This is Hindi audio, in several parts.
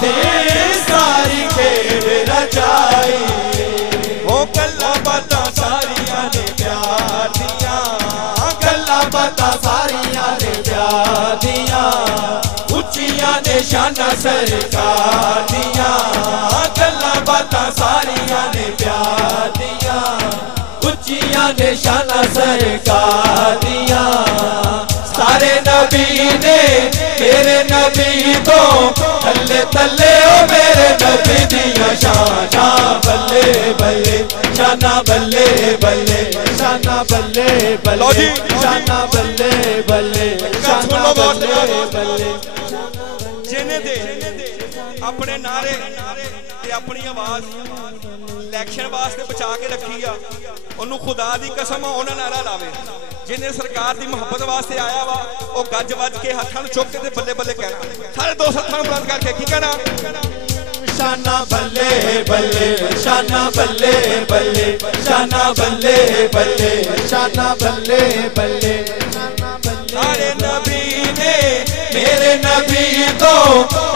ने सारी खेल रचाई। ओ गल्लां बातां सारियां ने प्यार दियां, गल्लां बातां सारियां ने प्यार दियां, उच्चियां ने शानां सरकार दियां। गल्लां बातां सारियां ने प्यार दियां, उच्चियां ने शानां सरकार दियां। सारे नबी ने मेरे नबी तो थल्ले थल्ले ओ मेरे नबी दियां शाना बल्ले बल्ले, शाना बल्ले बल्ले, शाना बल्ले बल्ले, शाना बल्ले बल्ले, शाना बल्ले बल्ले। जिन्हें दे अपने नारे अपनी आवाज इलेक्शन वास्ते बचा के रखी आ, उन्होंने खुदा दी कसम उन्हें नारा लावे। जिन्हें सरकार की मुहब्बत वास्ते आया वा वो गज वज के हाथों चुक के बल्ले बल्ले कहना। सारे दोस्त हाथों बुलंद करके की कहना, शाना बल्ले बल्ले, शाना बल्ले बल्ले, शाना बल्ले बल्ले, शाना बल्ले बल्ले। सारे नबी ने मेरे नबी तो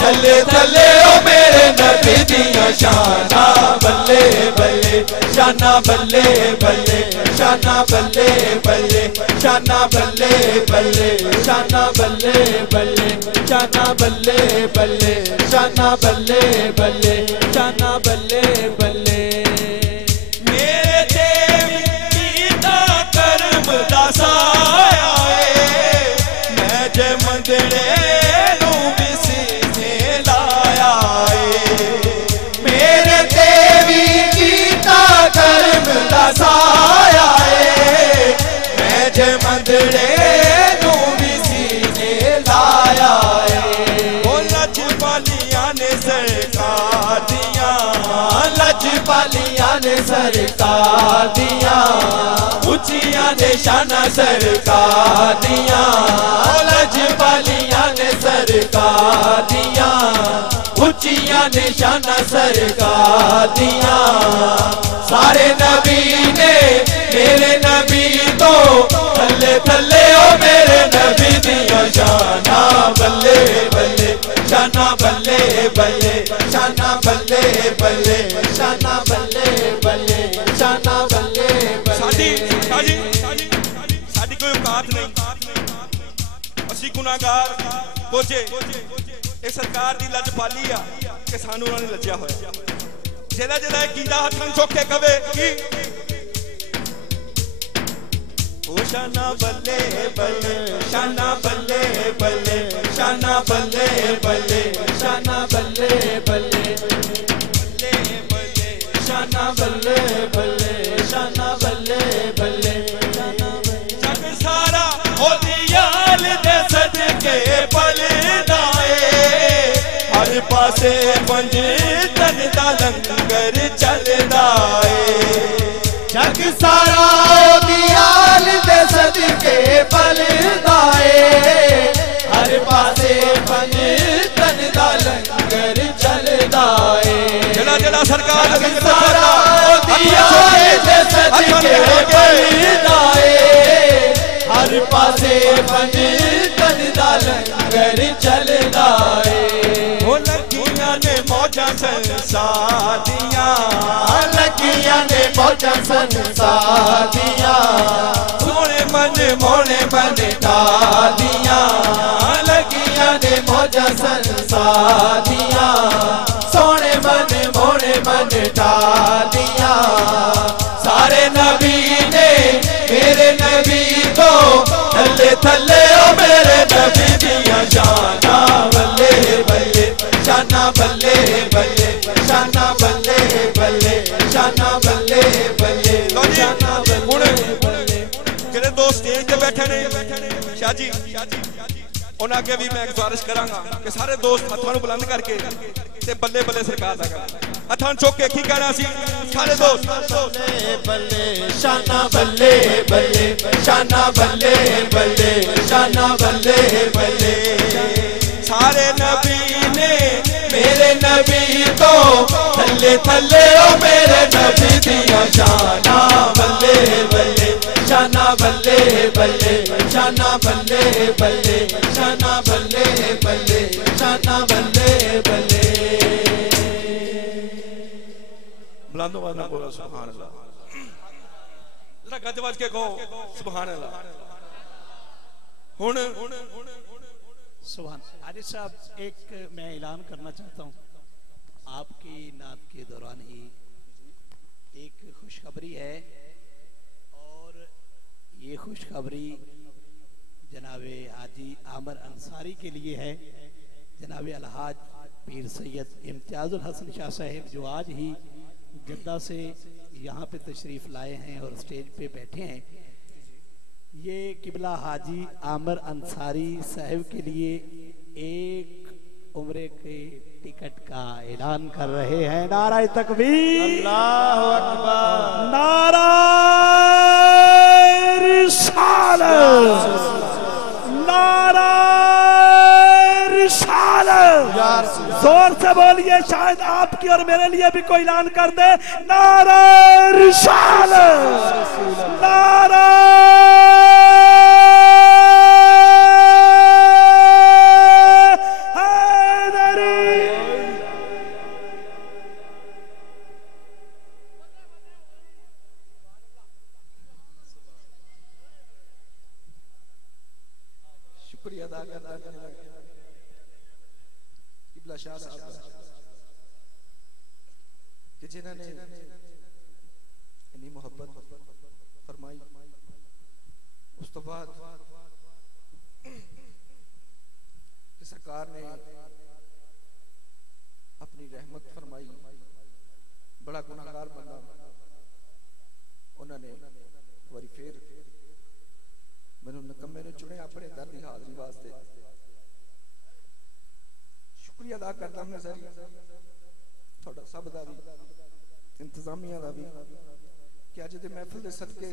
थल्ले थल्ले ओ मेरे नबी दियां शाना बल्ले बल्ले, शाना बल्ले बल्ले, शाना बल्ले बल्ले, शाना बल्ले बल्ले, शाना बल्ले बल्ले, शाना बल्ले बल्ले, शाना बल्ले बल्ले, शाना बल्ले बल्ले। मेरे ते कीता करम दा साया है, मैं जे मंदरे नू भी सीने लाया है। मेरे ते भी कीता करम दा साया है, मैं जे मंदरे नू भी सीने लाया है। ओ लजपालियां ने सरकार दियां, लजपालियां ने सरकार दियां, उच्चियां ने शाना सरकार दियां। लजपालियां ने सरकार दियां, उच्चियां ने शाना सरकार दियां। सारे नबी ने मेरे नबी तो थल्ले थल्ले ओ मेरे नबी दियां शाना बल्ले बल्ले, शाना बल्ले बल्ले, शाना बल्ले बल्ले, शाना बल्ले बल्ले, शाना बल्ले बल्ले। साडी कोई औकात नहीं, असी गुनाहगार बोझे। ये सरकार दी लजपाली आ कि सानू उन्होंने लज्या होया। जेड़ा जेड़ा कींदा हथां चुक के कवे की ओ शाना बल्ले बल्ले, शाना बल्ले बल्ले, शाना बल्ले बल्ले, शाना बल्ले बल्ले, बल्ले बल्ले, शाना बल्ले बल्ले, शाना बल्ले बल्ले। जग सारा ओ दियाल दे सदके पलदा ए, हर पासे पंज तन दा लंगर चलदा ए। जग सारा ओ दियाल दे सदके पलदा ए, हर पासे पंज तन दा लंगर चलदा ए। जड़ा जड़ा सरकार सारा ओ दियाल दे सदके पलदा ए, हर पासे पंज तन दा लंगर चलदा ए। ओ लगियां ने मौजां संसार दियां, लगियां ने मौजां संसार दियां, सोने मन मोने मन डालियां। लगियां ने मौजां संसार दियां, सोने मन मोने मन डालियां। सारे नबी ने मेरे नबी को थल्ले थल्ले ओ मेरे नबी दियां शाना बल्ले बल्ले, शाना बल्ले बल्ले, शाना बल्ले बल्ले, शाना बल्ले बल्ले, शाना बल्ले बल्ले। जेड़े दो स्टेज पे बैठे ने शाह जी, उन्हां अगे भी मैं गुजारिश करांगा कि सारे दोस्त हथां बुलंद करके ते बल्ले बल्ले सरकार दा कर हथां चुक के की कहना सी सारे दोस्त बल्ले बल्ले, शाना बल्ले बल्ले, शाना बल्ले बल्ले, शाना बल्ले बल्ले। सारे नबी ने मेरे नबी तो थल्ले थल्ले ओ मेरे नबी दियां शाना बल्ले बल्ले, शाना बल्ले बल्ले, शाना बल्ले बल्ले, शाना बल्ले बल्ले, शाना बल्ले बल्ले। बुलंद आवाज में बोलो सुभान अल्लाह। जरा गज बज के कहो सुभान अल्लाह। हुन सुभान। आरिफ साहब, एक मैं ऐलान करना चाहता हूँ, आपकी नात के दौरान ही एक खुशखबरी है, और ये खुशखबरी जनाबे हाजी आमर अंसारी के लिए है। जनाबे अलहाज पीर सैयद इम्तियाजुल हसन शाह साहब जो आज ही जद्दा से यहाँ पे तशरीफ़ लाए हैं और स्टेज पे बैठे हैं, ये किबला हाजी आमर अंसारी साहब के लिए एक उम्रे के टिकट का ऐलान कर रहे हैं। नाराए तकबीर, अल्लाहु अकबर, नाराए रिसालत, नाराए रिसालत। जोर से बोलिए, शायद आपकी और मेरे लिए भी कोई ऐलान कर दे। नाराए रिसालत, नाराए शुक्रिया अदा करता हूं किबला शाह साहब कि जिन्होंने इतनी मोहब्बत फरमाई। उस तो बाद कि सरकार ने अपनी रहमत फरमाई। बड़ा गुनाहगार बंदा उन्होंने वारी फिर मैनू नकम्मे ने चुने अपने दर की हाजरी वास्ते। शुक्रिया अदा करता हूं सर थोड़ा सब दा भी, इंतजामिया दा भी, कि अज दे महफिल दे सदके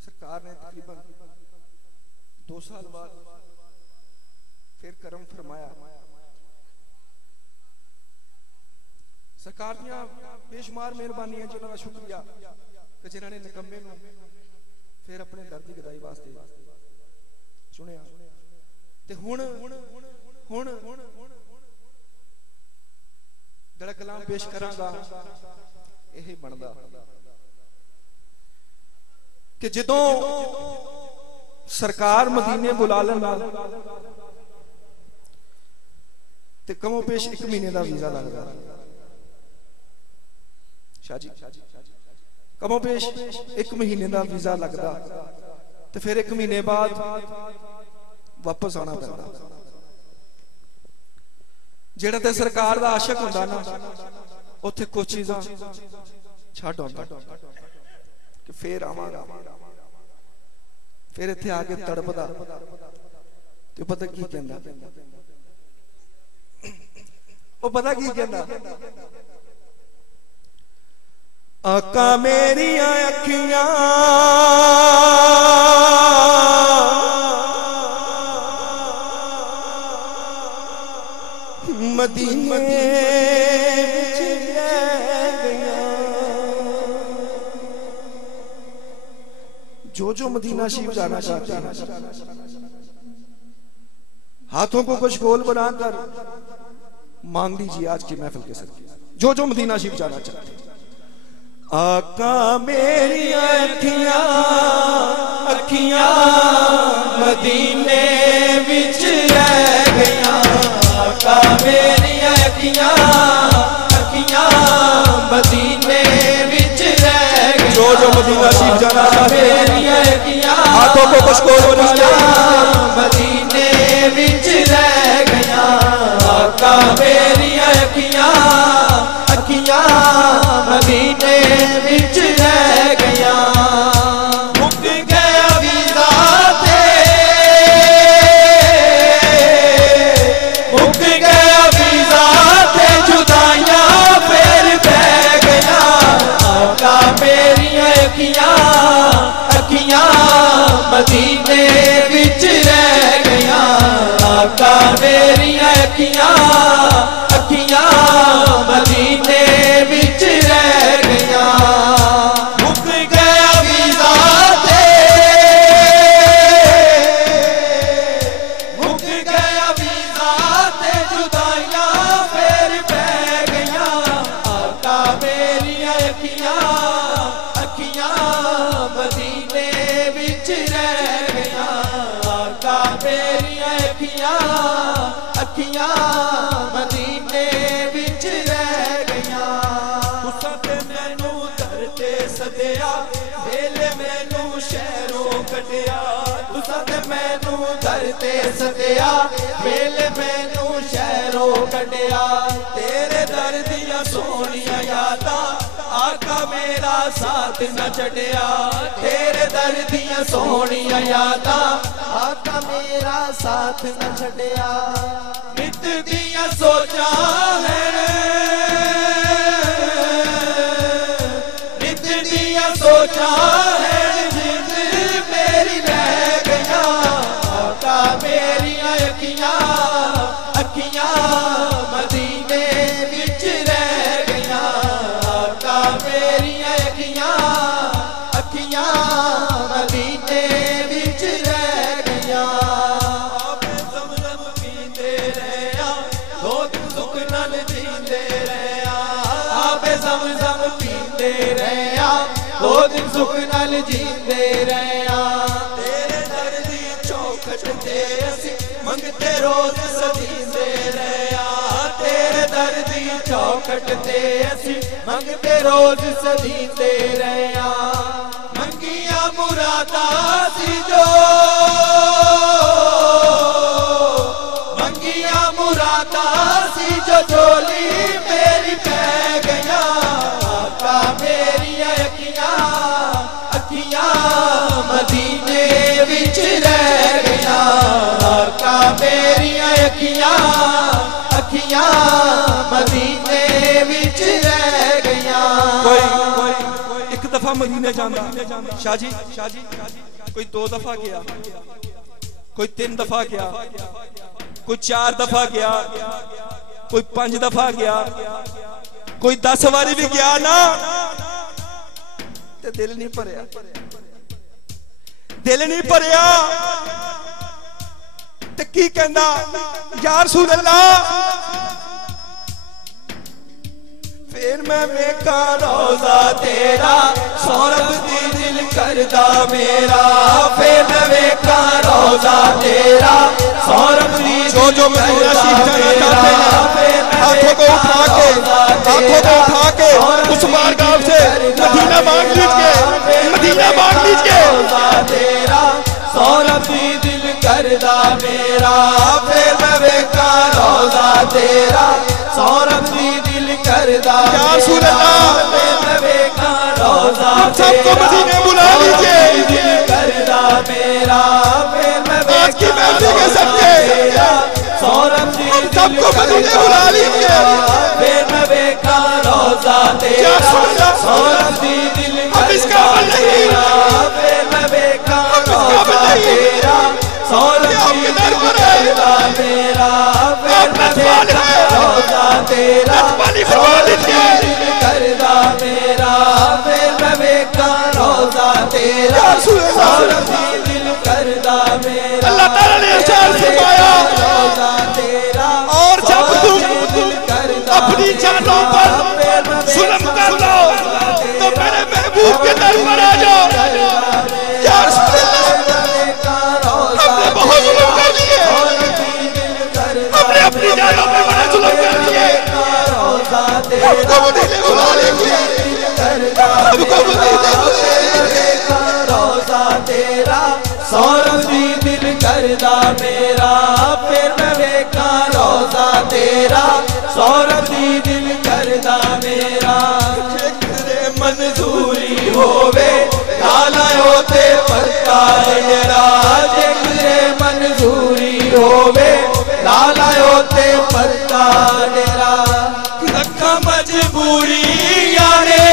सरकार ने तकरीबन 2 साल बाद फिर करम फरमाया। सरकार दियां बेशुमार मेहरबानियां जिन्हां दा शुक्रिया कि जिन्हां ने निकम्मे नूं फिर अपने दर दी गदाई वास्ते चुनिया। ते हुण जड़ा कलाम पेश करांगा यही बनदा कि जदों सरकार मदीने बुला लेन ते कमो पेश 1 महीने का वीजा लगदा। शाह जी कमो पेश 1 महीने का वीजा लगता, तो फिर 1 महीने बाद वापस आना पैंदा। जेड़ा ते सरकार दा आशिक हुंदा ना, उत्थे कुछ चीज़ां छड्ड आउंदा कि फिर आवांगा, फिर इत्थे आके तड़पदा। ते पता की कहंदा, ओ पता की कहंदा, आका मेरी अखियां मदीने विच रह गईयां। जो मदीना शरीफ जाना चाहते हैं हाथों को कुछ गोल बनाकर मांग लीजिए आज की महफिल के सदके। जो मदीना शरीफ जाना चाहते हैं, आका मेरी अखियां मदीने विच रह गईयां। आका मेरी अखियां मदीने विच रह गईयां। जो मदीना शरीफ जाना चाहते हैं हाथों को कुछ गोल बना ले, मदीने विच रह गईयां। आका मेरी अखियां मदीने विच रह गईयां। मुक गया वीज़ा ते, मुक गया वीज़ा ते जुदाइयां फिर बह गईयां। आका मेरी अखियां मदीने मेरिया अखियां अखियां मदीने विच रह गईयां तुसां ते मैनू दर ते सदिया वेले मैनू शहरों कढिया तुसां ते मैनू दर ते सदिया वेले मैनू शहरों कढिया तेरे दर दियां सोहणियां यादां आका मेरा साथ न छड़िया तेरे दर दियां सोहणियां यादां आका मेरा साथ न छड़िया नित दियां सोचां है नित दियां सोचां है जिंद मेरी रह गईयां आका मेरियां अखियां अखियां मदीने विच रह गईयां आका मेरियां अखियां अखियां मदीने विच रह गईयां आपे ज़मज़म पींदे रहया दो दिन सुख नाल जींदे रहया आपे ज़मज़म पींदे रहया दो दिन सुख नाल जींदे रहया तेरे दर दी चौखट ते असीं मंगते रोज सदींदे रहया तेरे दर दी चौखट ते असीं मंगते रोज सदींदे रहया मंगिया मुरादां सी जो मंगिया मुरादां सी जो झोली मेरी पै गईयां आका मेरियां अखियां अखियां मदीने विच रह गईयां आका मेरियां अखियां अखियां मदीने विच रह गईयां कोई एक दफा मदीने जांदा शाह जी कोई 2 दफा गया कोई 3 दफा गया कोई 4 दफा गया कोई 5 दफा गया कोई 10 बारी भी गया ना ते दिल नहीं भरया ते की कहंदा या रसूल अल्लाह फिर मैं वेखा रोज़ा तेरा सौरभ दी दिल करदा मेरा फिर मैं वेखा रोज़ा तेरा सौरभ दी जो मदीना शरीफ जाना चाहते हैं हाथों को उठा के उस मार्गाव से मदीना मांग लीजिए रोज़ा तेरा सौरभ दी दिल करदा मेरा फिर मैं वेखा रोज़ा तेरा सौरभ दी दिल करदा या रसूल अल्लाह फिर मैं वेखा रोज़ा सबको मदीने बुला लीजिए दिल करदा मेरा फिर मैं आज की महफिल के सबके सौरभ दी सबको मदीने बुला लीजिए फिर मैं वेखा रोज़ा तेरा सौरभ दी दिल करदा मेरा फिर मैं वेखा रोज़ा तेरा सौरभ दी दिल करदा मेरा फिर मैं वेखा रोज़ा तेरा सौरभ दी दिल करदा मेरा फिर मैं वेखा रोज़ा तेरा सौरभ दी दिल करदा मेरा अल्लाह ताला ने इरशाद फरमाया रोज़ा तेरा और जब तुम अपनी जानों पर जुल्म कर लो तो मेरे महबूब के दर पर आ जाओ या रसूल अल्लाह हमने बहुत जुल्म कर दिए हमने अपनी जानों पर बड़े जुल्म कर दिए हमको मदीने बुला लीजिए हमको मदीने रोज़ा तेरा सौरभ दी दिल करदा मेरा फिर मैं वेखा रोज़ा तेरा सौरभ दी दिल करदा मेरा मंजूरी होवे लालायो ते पक्का मेरा जिंदे मंजूरी होवे लालायो ते पक्का मेरा लखा मजबूरी याने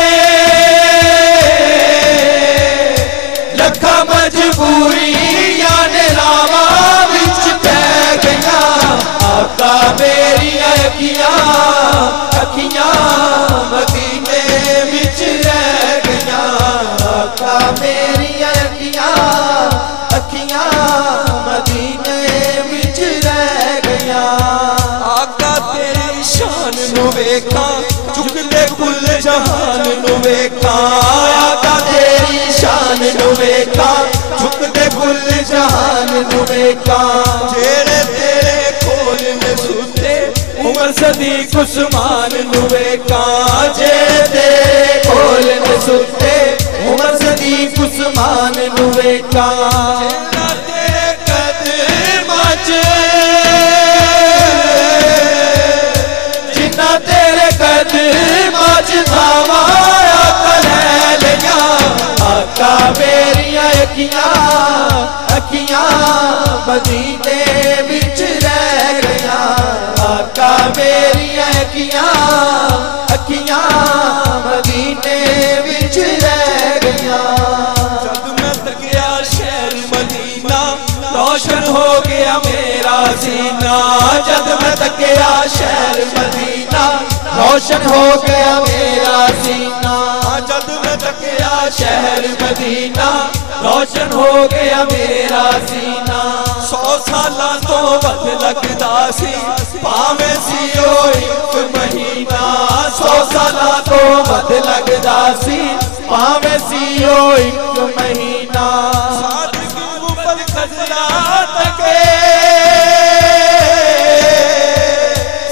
लखा मजबूरी याने रावा विच पै गईयां आका मेरियां अखियां वेखा जेड़े तेरे कोल ने सुते उमर सदीक उस्मान नू वेखा जेड़े तेरे कोल ने सुते उमर सदीक उस्मान नू वेखा तेरे कदमां च जिन्ना तेरे कदमां च थावा आका मेरिया अखियां मदीने विच रह गया आका मेरिया अखियां मदीने विच रह गया जब मैं तकिया शहर मदीना रोशन हो गया मेरा सीना जब मैं तकिया शहर मदीना रोशन हो गया मेरा सीना जब मैं तकिया शहर मदीना रोशन हो गया मेरा सीना 100 सालां तो वध लगदा सी भावे सी ओ एक महीना 100 सालां तो वध लगदा सी भावे सी ओ एक महीना सादिक मुफद खजरा तके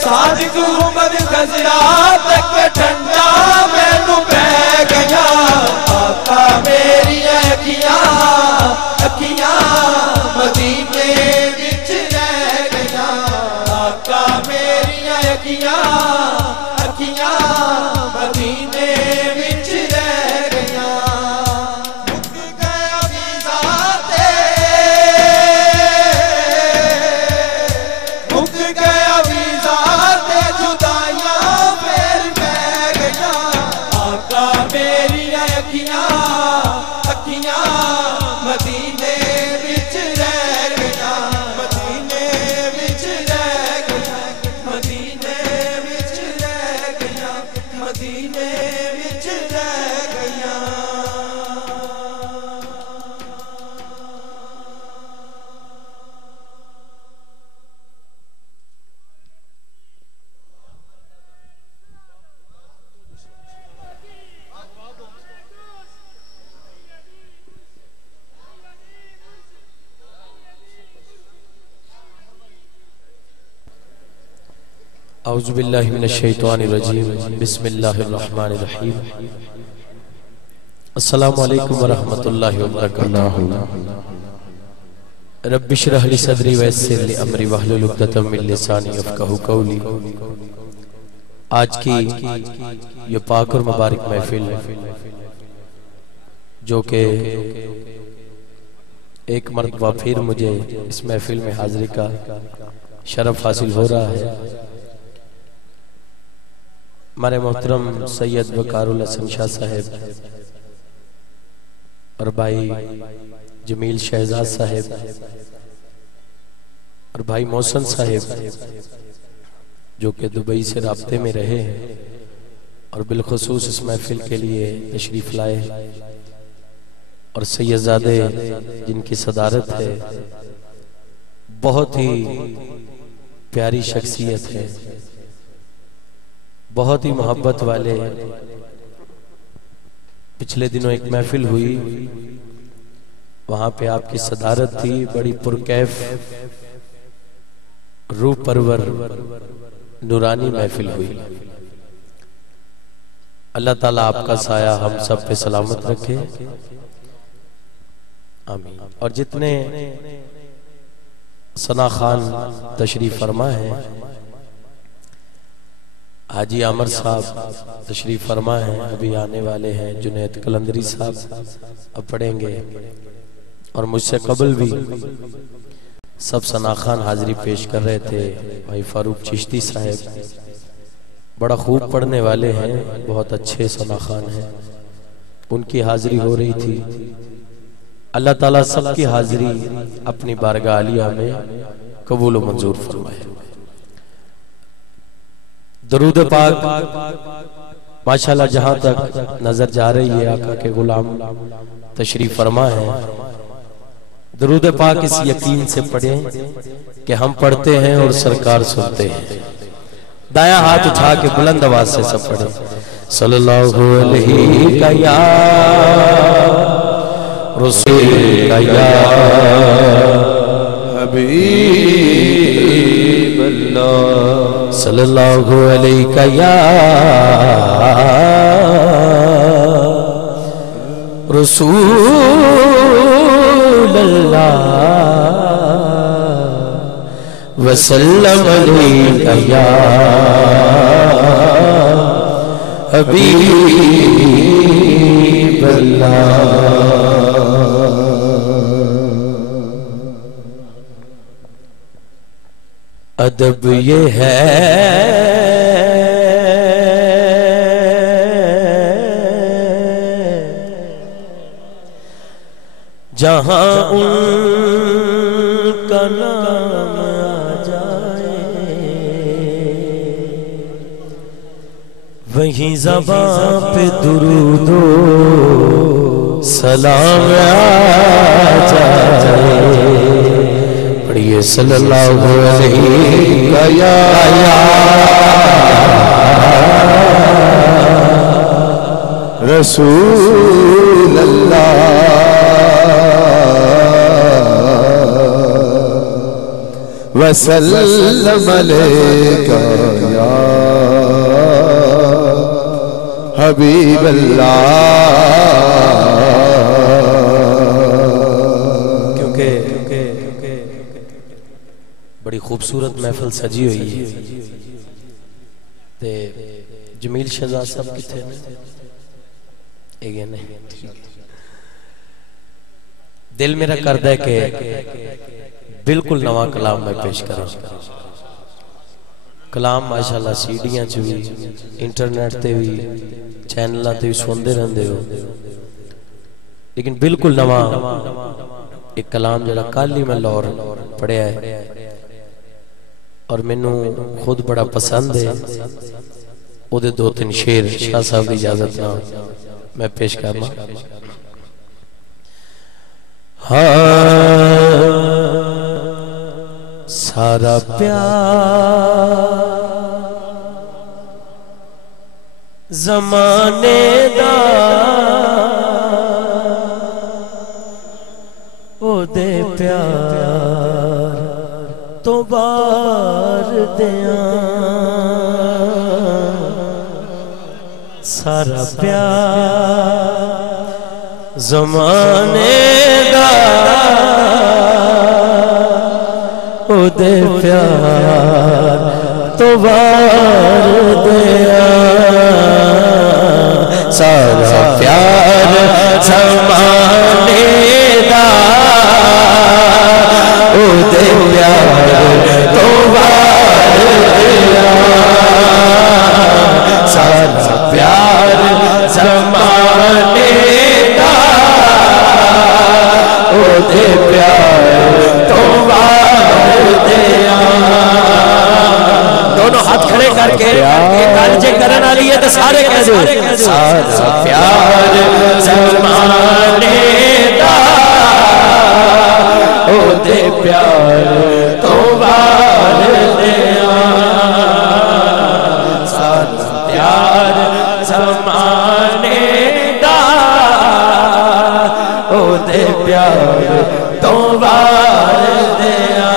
सादिक मुफद खजरा तक ठंडा मैनू पै गया आका मेरी अखियां मदीने विच रह गया आका मेरी अखियां मदीने विच रह गया मुक गया वीज़ा ते जुदाइयां फिर पै गया आका मेरी अखियां मदीने विच रह गया मदीने विच रह गया मदीने विच रह गया मदीने विच रह गया औज़ुबिल्लाहि मिनश्शैतानिर्रजीम बिस्मिल्लाहिर्रहमानिर्रहीम अस्सलामु अलैकुम वरहमतुल्लाहि वबरकातुहू रब्बि इश्रह ली सदरी वयस्सिर ली अमरी वहलुल उक़दतम मिन लिसानी यफ़क़हू क़ौली। आज की ये पाक और मुबारक महफिल जो कि एक मरतबा फिर मुझे इस महफिल में हाज़िरी का शरफ हासिल हो रहा है। हमारे मोहतरम सैयद वक़ारुल हसन शाह साहब और भाई जमील शहजाद साहब और भाई मोहसन साहब जो कि दुबई से राब्ते में रहे हैं और बिलखुसूस इस महफिल के लिए तशरीफ लाए और सैयदजादे जिनकी सदारत है बहुत ही प्यारी शख्सियत है बहुत ही मोहब्बत वाले। पिछले दिनों एक महफिल हुई वहां पे आपकी सदारत थी बड़ी पुरकैफ रूह परवर नूरानी महफिल हुई। अल्लाह ताला आपका साया हम सब पे सलामत रखे आमीन। और जितने सना खान तशरीफ फरमा है हाजी आमर साहब तशरीफ फरमा है अभी आने वाले हैं जुनैद कलंदरी साहब अब पढ़ेंगे और मुझसे कबल भी सब सना खान हाजिरी पेश कर रहे थे। भाई फारूक चिश्ती साहब बड़ा खूब पढ़ने वाले हैं बहुत अच्छे सना खान हैं उनकी हाजिरी हो रही थी। अल्लाह ताला सबकी हाजिरी अपनी बारगाह आलिया में कबूल व मंजूर फरमाए। दरूद पाक माशाल्लाह जहां तक नजर जा रही है आका के गुलाम तशरीफ फरमा है। दरूद पाक इस यकीन से पढ़ें कि हम पढ़ते हैं और सरकार सुनते हैं। दाया हाथ उठा के बुलंद आवाज से सब पढ़े सल्लल्लाहु अलैहि या रसूल या सल्लल्लाहु अलैहि या रसूल अल्लाह वसल्लम अलैका या हबीब अल्लाह। अदब ये है जहां उनका नाम आ जाए वहीं ज़बां पे दुरूदो सलाम आ जाए। पढ़िए सल्लल्लाहु अलैहि या रसूल अल्लाह वसल्लम अलैका या हबीब अल्लाह। क्योंकि बड़ी खूबसूरत महफिल सजी हुई है ते जमील शहजाद साहब किथे ने नहीं। दिल मेरा करदा है कि बिल्कुल नवा कलाम मैं पेश करा। कलाम माशाल्लाह सीडियां च भी इंटरनेट ते भी चैनलों ते भी सुनते रहंदे हो, लेकिन बिल्कुल नवा एक कलाम जरा कल ही मैं लाहौर पढ़िया है और मैनू खुद बड़ा पसंद है। ओदे दो तीन शेर शाह साहब की इजाजत ना मैं पेश करना। हाँ सारा प्यार ज़माने दा ओदे प्यार तो बार दियां। सारा प्यार ज़माने दा ओदे प्यार तो बार दिया। सारा प्यार ज़माने दा ओदे प्यार तो बार दिया। सारा प्यार ज़माने दा ओदे प्यार तो बार दिया। दोनों हाथ खड़े करके जे करने वाली है तो सारे कह दो। सारा प्यार ज़माने दा ओदे प्यार तो बार दिया। सारा प्यार ज़माने दा ओदे प्यार तो बार दिया।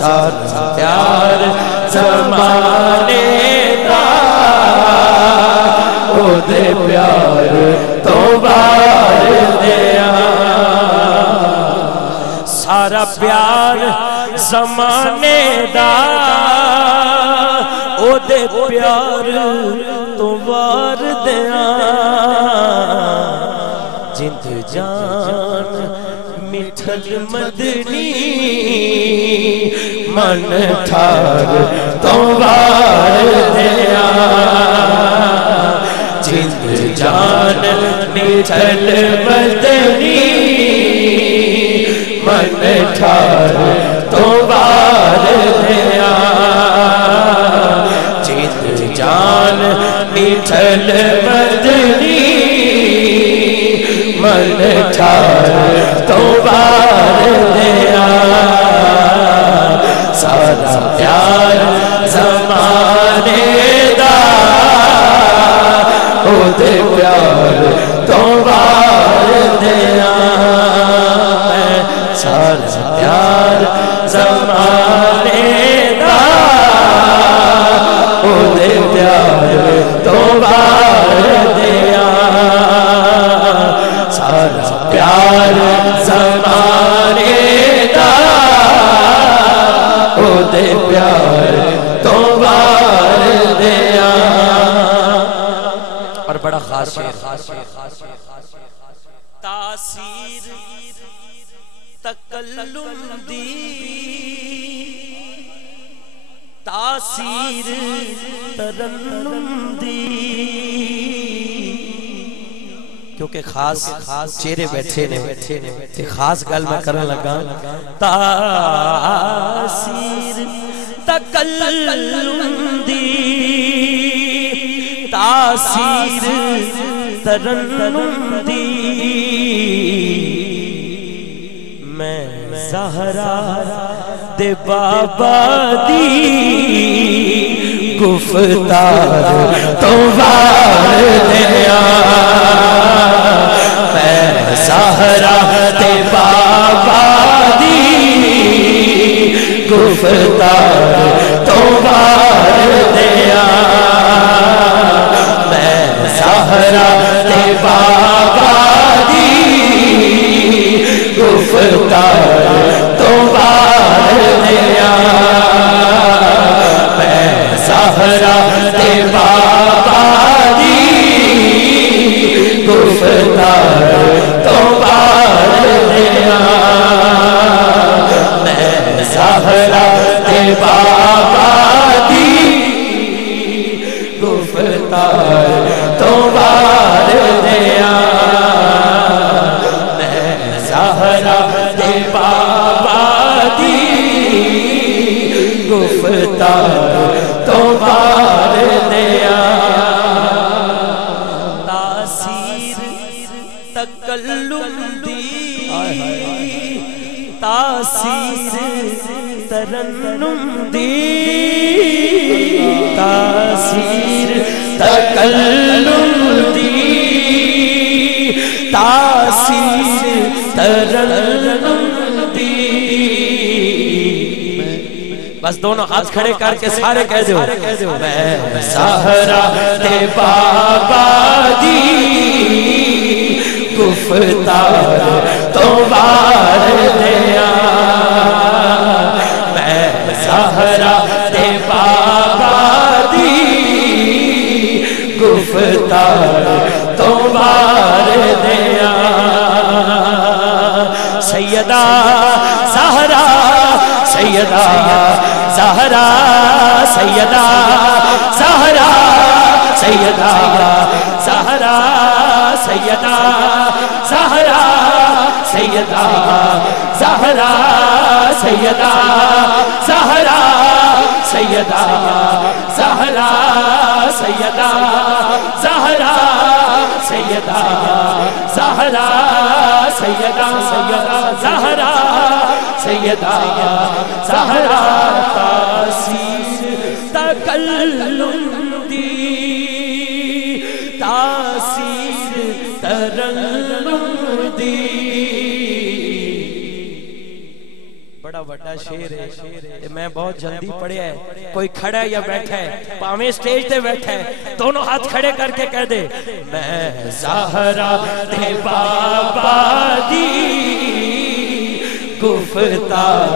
सारा प्यार ज़माने दा ओदे प्यार तो बार दिया। सारा प्यार ज़माने दा ओदे प्यार तो बार दिया। जिंद जान मिठल मदनी मन ठार तो बार दिया। जिंद जान मिठल मदनी मन ठार तो बार दिया। जिंद जान मिठल मदनी मन ठार तो बार दिया। सारा प्यार ज़माने दा ओदे प्यार तो बार दिया। सारा प्यार ज़माने दा दे प्यार तो वार दिया। और बड़ा खास शेर, तासीर तकल्लुम दी, तासीर तरन्नुम दी। क्योंकि खास चेहरे बैठे ने ते खास गल मैं करन लगा। तासीर तकल्लुम दी, तासीर तरन्नुम दी। मैं ज़हरा दे बाबा दी गुफ्तार तो वार दिया। मैं ज़हरा दे बाबा दी गुफ्तार तो वार दिया। मैं ज़हरा दे बाबा दी गुफ्तार तो वार दिया। मैं ज़हरा दे बाबा दी गुफ्तार तो वार दिया। मैं ज़हरा दे बाबा दी गुफ्तार तो वार दिया। मैं ज़हरा दे बाबा दी गुफ्तार तो वार दिया। तासीर तकल्लुम दी, तासीर तरन्नुम दी। तासीर तकल्लुम दी, तासीर तरन्नुम दी। बस दोनों हाथ खड़े करके सारे कह दो। मैं ज़हरा दे बाबा दी गुफ्तार तो वार दिया। मैं ज़हरा दे बाबा दी गुफ्तार तो वार दिया। सैयदा ज़हरा, सैयदा ज़हरा, सैयदा ज़हरा, सैयदा ज़हरा, सैयदा ज़हरा, सैयदा ज़हरा, सैयदा ज़हरा, सैयदा ज़हरा, सैयदा ज़हरा, सैयदा ज़हरा, सैयदा ज़हरा, सैयदा ज़हरा। तासीर तकल्लुम दी, तासीर तरन्नुम दी। बड़ा बड़ा शेर है, मैं बहुत जल्दी पढ़िया है। कोई खड़ा है या बैठा है, पावे स्टेज पे बैठा है, दोनों हाथ खड़े करके कह दे। मैं ज़हरा दे बाबा दी गुफ्तार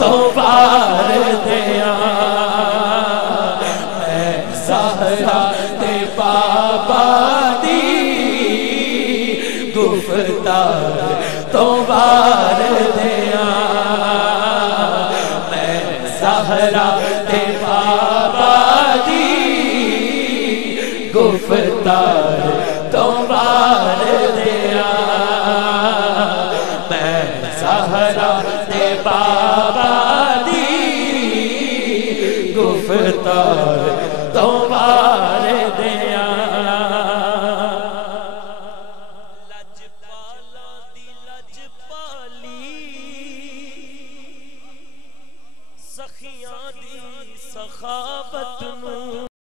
तो वार दिया। मैं ज़हरा दे बाबा दी गुफ्तार तो वार दिया। मैं ज़हरा दे बाबा दी गुफ्तार तो वार दिया। मैं ज़हरा दे बाबा दी गुफ्तार तो वार दिया। लजपाला दी लजपाली, सखियां दी सखावत नूं